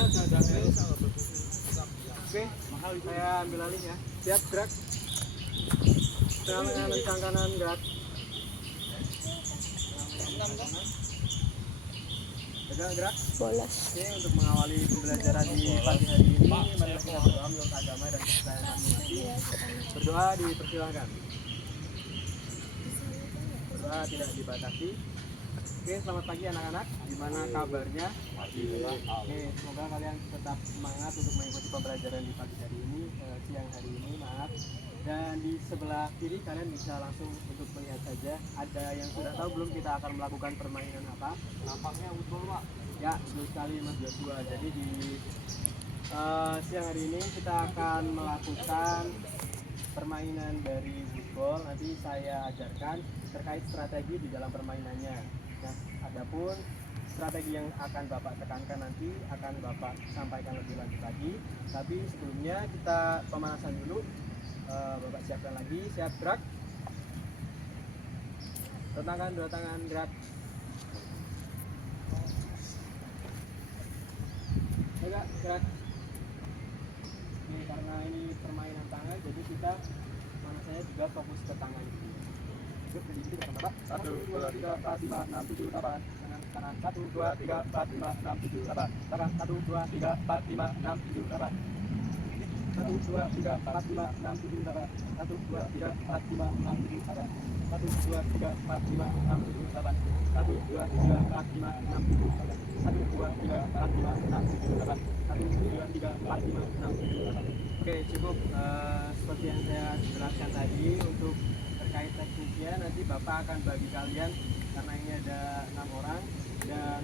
Oke, saya ambil alih ya. Siap, gerak. Tangan kanan gerak. Tegak gerak. Bolos. Oke, untuk mengawali pembelajaran di pagi hari ini, mari kita berdoa menurut agama dan kepercayaan masing-masing. Berdoa dipersilakan. Berdoa tidak dibatasi. Oke, selamat pagi anak-anak. Gimana kabarnya? Oke, semoga kalian tetap semangat untuk mengikuti pembelajaran di pagi hari ini, siang hari ini, maaf. Dan di sebelah kiri kalian bisa langsung untuk melihat saja. Ada yang sudah tahu belum kita akan melakukan permainan apa? Nampaknya football, Pak. Ya, betul sekali Mas Joshua. Jadi di siang hari ini kita akan melakukan permainan dari football. Nanti saya ajarkan terkait strategi di dalam permainannya. Nah, adapun strategi yang akan Bapak tekankan nanti akan Bapak sampaikan lebih lanjut lagi. Tapi sebelumnya kita pemanasan dulu. Bapak siapkan lagi, siap gerak. Dua tangan gerak. Tegak gerak. Ini karena ini permainan tangan, jadi kita saya juga fokus ke tangan. Yuk, jadi Bapak. 1, 2, 3, 4, 5, 6, 7, 8. Tangan kanan 1, 2, 3, 4, 5, 6, 7, 8. Tangan 1, 2, 3, 4, 5, 6, 7, 8. 1, 2, 3, 4, 5, 6, 7, 8. 1, 2, 3, 4, 5, 6, 7, 8. 1, 2, 3, 4, 5, 6, 7, 8. 1, 2, 3, 4, 5, 6, 7, 8. 1, 2, 3, 4, 5, 6, 7, 8. 1, 2, 3, 4, 5, 6, 7, 8. Oke, cukup seperti yang saya jelaskan tadi. Untuk terkait teknisnya nanti Bapak akan bagi kalian, karena ini ada 6 orang dan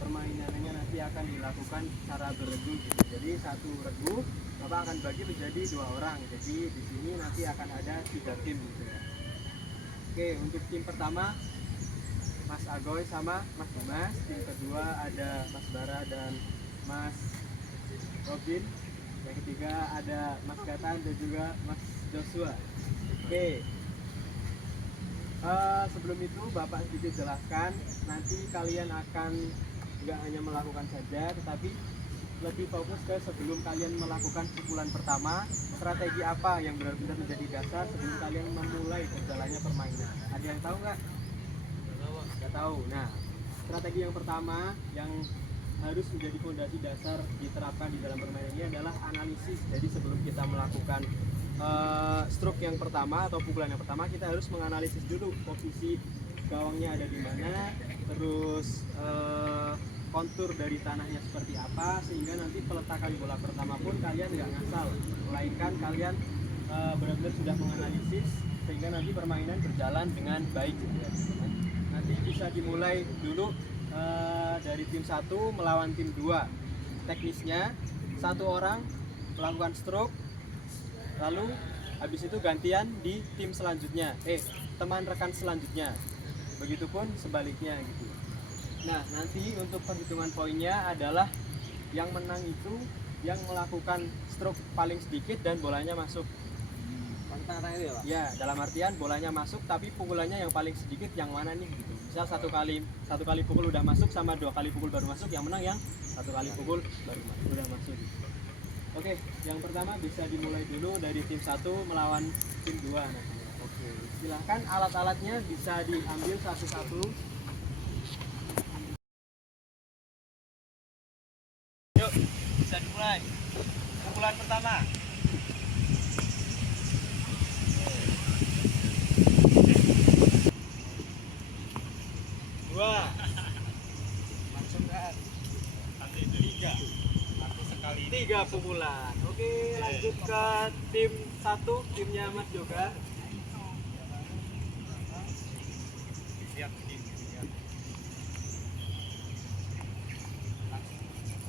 permainannya nanti akan dilakukan secara beregu gitu. Jadi satu regu Bapak akan bagi menjadi 2 orang. Jadi di sini nanti akan ada 3 tim gitu ya. Oke, untuk tim pertama Mas Agoy sama Mas Dimas. Tim kedua ada Mas Bara dan Mas Robin. Yang ketiga ada Mas Gatan dan juga Mas Joshua. Oke. Sebelum itu Bapak sedikit jelaskan, nanti kalian akan nggak hanya melakukan saja, tetapi lebih fokus ke sebelum kalian melakukan pukulan pertama, strategi apa yang benar-benar menjadi dasar sebelum kalian memulai berjalannya permainan. Ada yang tahu nggak? Nggak tahu. Nah, strategi yang pertama yang harus menjadi fondasi dasar diterapkan di dalam permainan ini adalah analisis. Jadi sebelum kita melakukan stroke yang pertama atau pukulan yang pertama, kita harus menganalisis dulu posisi gawangnya ada di mana, terus kontur dari tanahnya seperti apa, sehingga nanti peletakan bola pertama pun kalian nggak ngasal, melainkan kalian benar-benar sudah menganalisis sehingga nanti permainan berjalan dengan baik gitu ya. Nanti bisa dimulai dulu dari tim 1 melawan tim 2. Teknisnya satu orang melakukan stroke, lalu habis itu gantian di tim selanjutnya, teman rekan selanjutnya, begitupun sebaliknya gitu. Nah, nanti untuk perhitungan poinnya adalah yang menang itu yang melakukan stroke paling sedikit dan bolanya masuk. Ya, dalam artian bolanya masuk tapi pukulannya yang paling sedikit yang mana nih gitu. Misal satu kali pukul udah masuk sama 2 kali pukul baru masuk, yang menang yang 1 kali pukul baru udah masuk gitu. Oke, yang pertama bisa dimulai dulu dari tim 1 melawan tim 2 nanti. Oke, silahkan alat-alatnya bisa diambil satu-satu. Yuk, bisa dimulai. Pukulan pertama. Dua. Langsung kan. 3 pukulan. Oke, lanjut ke tim 1, timnya Mas Yoga.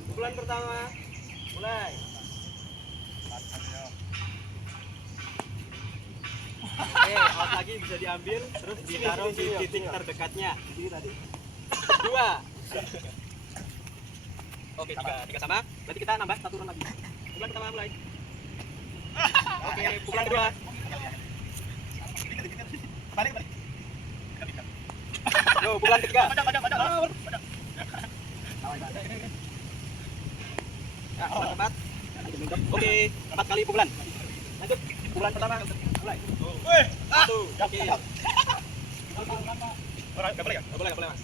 Pukulan pertama, mulai. Oke, out lagi bisa diambil, terus ditaruh di titik terdekatnya. 2. Oke, 3 sama. Berarti kita nambah 1 round lagi. Pukulan pertama mulai. Oke, pukulan kedua. Balik. Yo, pukulan ketiga. Oke, 4 kali pukulan. Lanjut, pukulan pertama mulai. Satu, oke. Nggak boleh ya? Nggak boleh mas.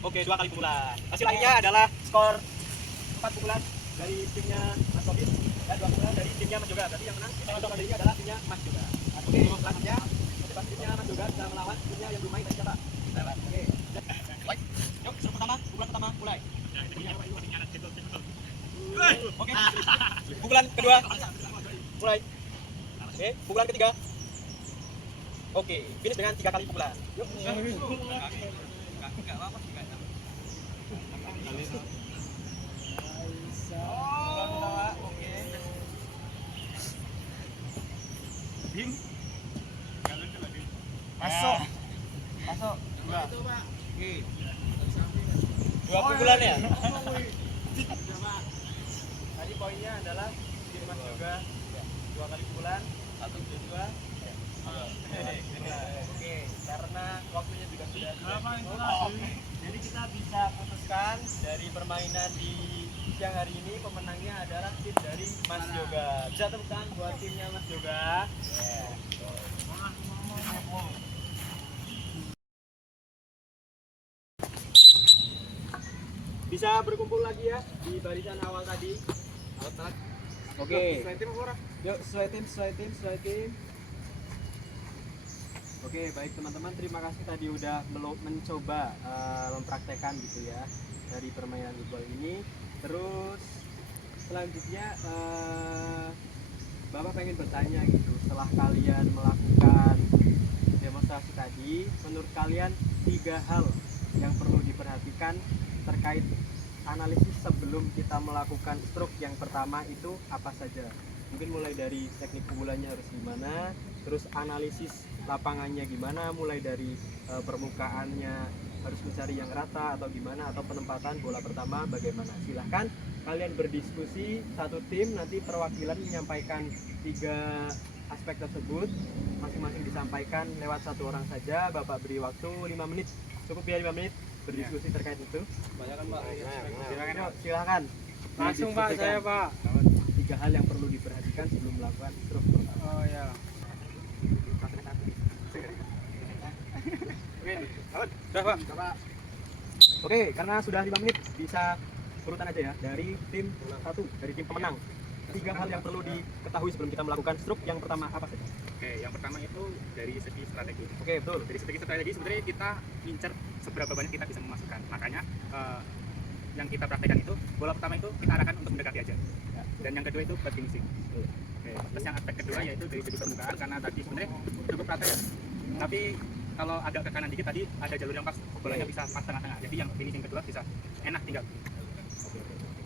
Oke, 2 kali pukulan. Hasil akhirnya adalah skor 4 pukulan dari timnya Mas Tobit dan 2 pukulan dari timnya Mas Yoga. Berarti yang menang untuk kali ini adalah timnya Mas Yoga. Oke, selanjutnya timnya Mas Yoga bisa melawan timnya yang bermain dari siapa? Oke. Yuk, skor pertama, pukulan pertama mulai. Oke. Pukulan kedua mulai. Oke, pukulan ketiga. Oke, finish dengan 3 kali pukulan. Yuk. Masuk. Dua. Oke. 2 pukulan ya. Tadi poinnya adalah tim Mas Yoga 2 kali pukulan, 1, 2. Oke, karena waktunya juga sudah jadi kita bisa putuskan dari permainan di siang hari ini pemenangnya adalah tim dari Mas Yoga. Bisa tepuk tangan buat timnya Mas Yoga. Bisa berkumpul lagi ya di barisan awal tadi. Oke. Yuk, sesuai tim. Oke, baik teman-teman, terima kasih tadi udah mencoba mempraktekkan gitu ya dari permainan football ini. Terus selanjutnya Bapak pengen bertanya gitu, setelah kalian melakukan demonstrasi tadi, menurut kalian 3 hal yang perlu diperhatikan terkait analisis sebelum kita melakukan stroke yang pertama itu apa saja? Mungkin mulai dari teknik pukulannya harus gimana, terus analisis lapangannya gimana, mulai dari permukaannya harus mencari yang rata atau gimana, atau penempatan bola pertama bagaimana. Silahkan kalian berdiskusi satu tim, nanti perwakilan menyampaikan 3 aspek tersebut, masing-masing disampaikan lewat 1 orang saja. Bapak beri waktu 5 menit, cukup ya 5 menit berdiskusi terkait itu. Silakan Pak. Silakan. Langsung Pak, saya Pak. 3 hal yang perlu diperhatikan sebelum melakukan stroke. Oh ya. Sudah Pak. Oke, karena sudah 5 menit bisa urutan aja ya dari tim 1, dari tim pemenang. 3 hal yang perlu diketahui sebelum kita melakukan stroke. Yang pertama apa saja? Oke, yang pertama itu dari segi strategi. Oke, betul. Dari segi strategi sebenarnya kita incer seberapa banyak kita bisa memasukkan. Makanya yang kita praktekkan itu bola pertama itu kita arahkan untuk mendekati aja. Ya. Dan yang kedua itu buat finishing. Oke. Terus yang aspek kedua yaitu dari segi permukaan, karena tadi sebenarnya cukup rata ya. Tapi kalau agak ke kanan dikit tadi ada jalur yang pas, bolanya bisa pas tengah-tengah. Jadi yang finishing kedua bisa enak tinggal.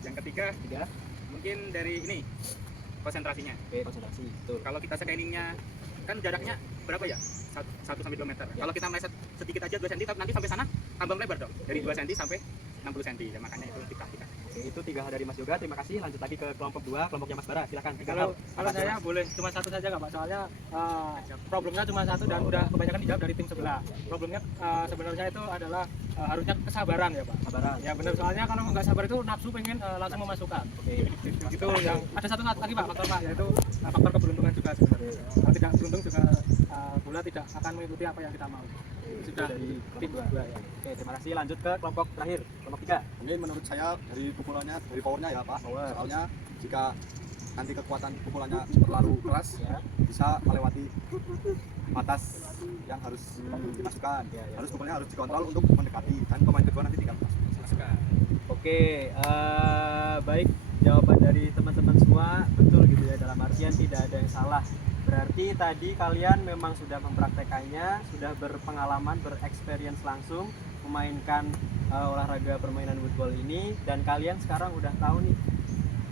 Yang ketiga mungkin dari ini konsentrasinya. Oke, konsentrasi. Betul. Kalau kita scanningnya kan jaraknya berapa ya? 1-2 meter. Ya. Kalau kita meleset sedikit aja 2 cm, nanti sampai sana tambah lebar dong. Dari 2 cm sampai 60 cm. Ya, makanya itu diperhatikan. Oke, itu 3 hal dari Mas Yoga. Terima kasih. Lanjut lagi ke kelompok 2, kelompoknya Mas Bara. Silakan. Kalau saya boleh cuma 1 saja nggak Pak? Soalnya problemnya cuma 1 dan udah kebanyakan dijawab dari tim sebelah. Problemnya sebenarnya itu adalah harusnya kesabaran ya Pak. Sabaran. Ya benar, soalnya kalau nggak sabar itu nafsu pengen langsung memasukkan. Oke. Itu yang ada 1 lagi Pak, faktor Pak, yaitu faktor keberuntungan juga sebenarnya. Kalau tidak beruntung juga bola tidak akan mengikuti apa yang kita mau. Sudah dari tim kelompok 2 ya. Oke, terima kasih. Lanjut ke kelompok terakhir, kelompok 3. Mungkin menurut saya dari pukulannya, dari powernya ya Pak. Soalnya jika nanti kekuatan pukulannya terlalu keras, Ya. bisa melewati batas yang harus dimasukkan. Ya. Harus pukulannya harus dikontrol untuk mendekati, dan pemain kedua nanti tinggal masukkan. Oke, baik, jawaban dari teman-teman semua betul gitu ya, dalam artian tidak ada yang salah. Berarti tadi kalian memang sudah mempraktekannya, sudah berpengalaman, bereksperience langsung memainkan olahraga permainan football ini, dan kalian sekarang udah tahu nih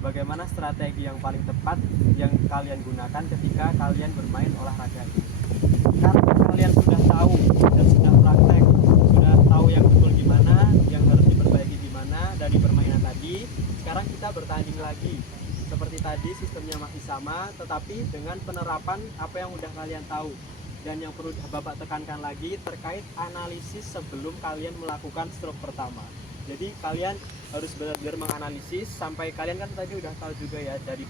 bagaimana strategi yang paling tepat yang kalian gunakan ketika kalian bermain olahraga ini. Karena kalian sudah tahu dan sudah praktek, sudah tahu yang betul gimana, yang harus diperbaiki gimana dari permainan tadi. Sekarang kita bertanding lagi. Seperti tadi sistemnya masih sama, tetapi dengan penerapan apa yang udah kalian tahu. Dan yang perlu Bapak tekankan lagi terkait analisis sebelum kalian melakukan stroke pertama. Jadi kalian harus benar-benar menganalisis sampai kalian kan tadi udah tahu juga ya dari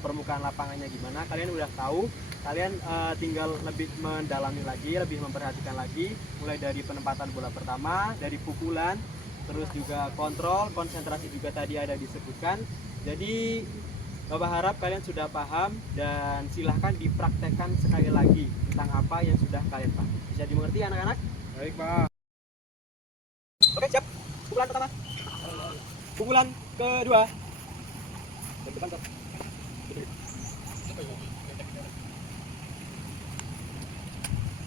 permukaan lapangannya gimana, kalian udah tahu, kalian tinggal lebih mendalami lagi, lebih memperhatikan lagi, mulai dari penempatan bola pertama, dari pukulan, terus juga kontrol, konsentrasi juga tadi ada disebutkan. Jadi Bapak harap kalian sudah paham dan silahkan dipraktekkan sekali lagi tentang apa yang sudah kalian paham. Bisa dimengerti anak-anak? Baik, Pak. Oke, siap. Pukulan pertama. Pukulan kedua.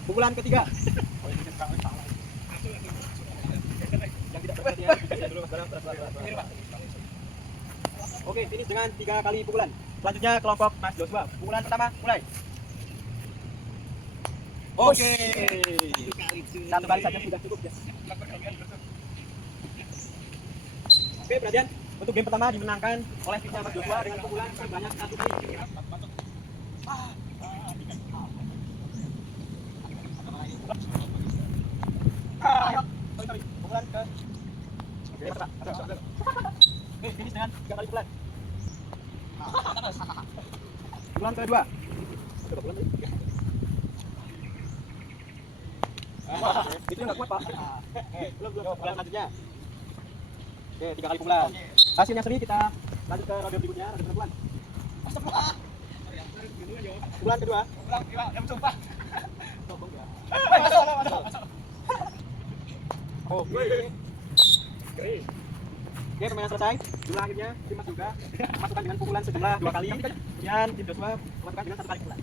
Pukulan ketiga. Yang tidak perhatian, dulu Mas Bara. Oke, finish dengan 3 kali pukulan. Selanjutnya kelompok Mas Joshua. Pukulan pertama, mulai. Oke. Satu kali saja sudah cukup ya. Oke, perhatian. Untuk game pertama dimenangkan oleh timnya Mas Joshua dengan pukulan sebanyak 1 kali. Pukulan ke Oke, finish dengan 3 kali pukulan. Pukulan kedua. Itu nggak kuat, Pak. Belum. Pukulan selanjutnya. Oke, 3 kali pukulan. Hasilnya seri, kita lanjut ke roda berikutnya, roda perempuan. Pukulan kedua. Oke. Oke, permainan selesai. Jumlah akhirnya tim Mas juga masukkan dengan pukulan sejumlah 2 kali. Dan tim Joshua masukkan dengan 1 kali pukulan.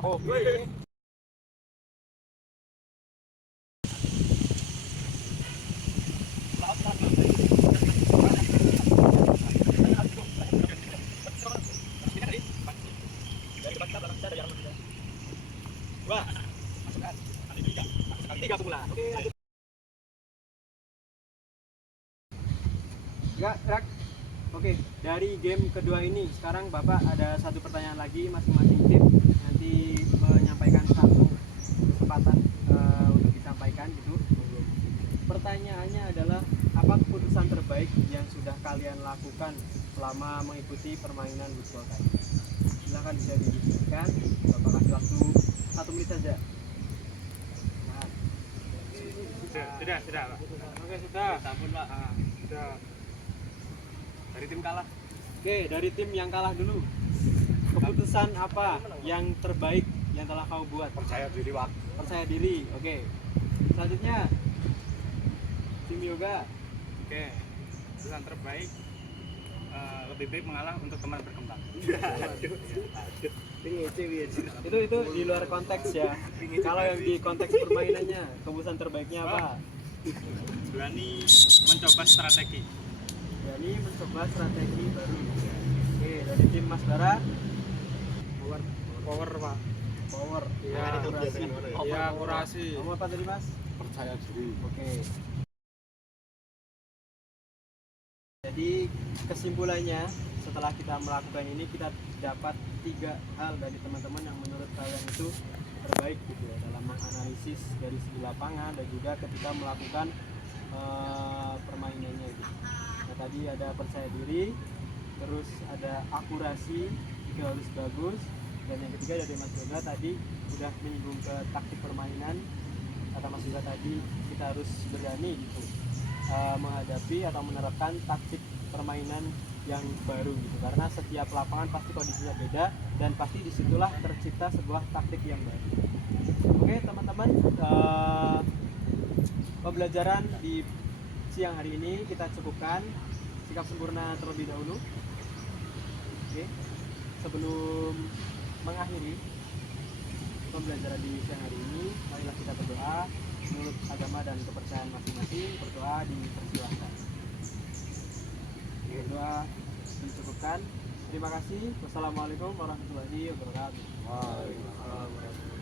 Oke. Oke. Dua. Masukkan. Tiga pukulan. Oke, lanjut. Gerak. Oke, dari game kedua ini sekarang Bapak ada satu pertanyaan lagi, masing-masing tim nanti menyampaikan satu kesempatan untuk disampaikan gitu. Pertanyaannya adalah apa keputusan terbaik yang sudah kalian lakukan selama mengikuti permainan football tadi? Silahkan bisa didiskusikan. Bapak kasih waktu 1 menit saja. Nah. Sudah, Pak. Oke, sudah. Ampun, Pak. Sudah. Dari tim kalah. Oke, dari tim yang kalah dulu. Keputusan apa yang terbaik yang telah kau buat? Percaya diri, Pak. Percaya diri. Oke. Selanjutnya tim yoga. Oke. Keputusan terbaik lebih baik mengalah untuk teman berkembang. Itu di luar konteks ya. Kalau yang di konteks permainannya, keputusan terbaiknya apa? Berani mencoba strategi. Berani mencoba strategi baru. Oke, dari tim Mas Bara. Power, Pak. Power. Iya, akurasi. Iya, akurasi. Kamu apa tadi, Mas? Percaya diri. Oke. Jadi kesimpulannya setelah kita melakukan ini kita dapat 3 hal dari teman-teman yang menurut kalian itu terbaik gitu ya dalam menganalisis dari segi lapangan dan juga ketika melakukan permainannya gitu. Nah, tadi ada percaya diri, terus ada akurasi juga harus bagus, dan yang ketiga dari Mas Yoga tadi sudah menyinggung ke taktik permainan. Kata Mas Yoga tadi kita harus berani gitu menghadapi atau menerapkan taktik permainan yang baru gitu, karena setiap lapangan pasti kondisinya beda dan pasti disitulah tercipta sebuah taktik yang baru. Oke teman-teman, pembelajaran di siang hari ini kita cukupkan. Sikap sempurna terlebih dahulu. Oke, sebelum mengakhiri pembelajaran di siang hari ini, marilah kita berdoa menurut agama dan kepercayaan masing-masing. Berdoa dipersilahkan. Berdoa dicukupkan. Terima kasih. Wassalamualaikum warahmatullahi wabarakatuh. Waalaikumsalam.